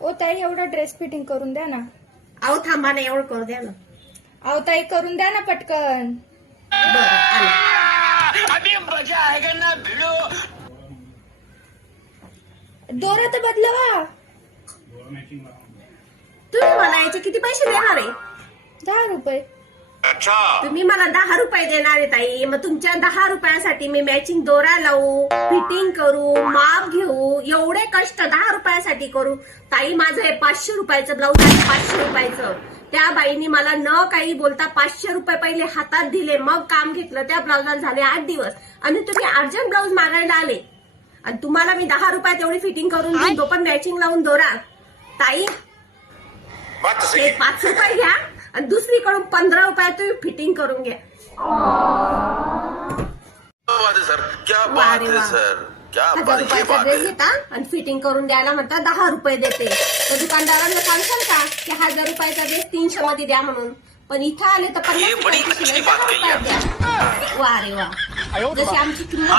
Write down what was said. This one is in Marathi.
ओ ताई एवढा ड्रेस फिटिंग करून द्या ना. अहो थांबा ना एवढं करू द्या ना. अहो ताई करून द्या ना पटकन. बरं आलं. अभी मजा आएगा ना भिड़ो. दोरा तर बदलवा. तुम्ही मला याचे किती पैसे देणार आहे? दहा रुपये. अच्छा. तुम्ही मला दहा रुपये देणार आहे ताई. मग तुमच्या दहा रुपयासाठी मी मॅचिंग दोरा लावू. फिटिंग करू माप घेऊ एवढे कष्ट दहा रुपयासाठी करू. ताई माझं हे पाचशे रुपयाचं ब्लाऊज आहे पाचशे रुपयाचं. त्या बाईनी मला न काही बोलता पाचशे रुपये पहिले हातात दिले. मग काम घेतलं त्या ब्लाऊजला झाले आठ दिवस. आणि तुम्ही अर्जंट ब्लाऊज मागायला आले. आणि तुम्हाला मी दहा रुपयात एवढी फिटिंग करून देईन तो पण मॅचिंग लावून दोरा. ताई है पाच रुपये घ्या आणि दुसरीकडून पंधरा रुपयात तुम्ही फिटिंग करून घ्या. सर क्या बात है सर. क्या बात बात है. आणि फिटिंग करून द्यायला म्हणतात दहा रुपये देते. तर दुकानदारांना सांगशाल का की हजार रुपयाचा ड्रेस तीनशे मध्ये द्या म्हणून? पण इथं आले तर पन्नास हे बडी अच्छी बात कही द्या. वा रे वा. जशी आमची किंमत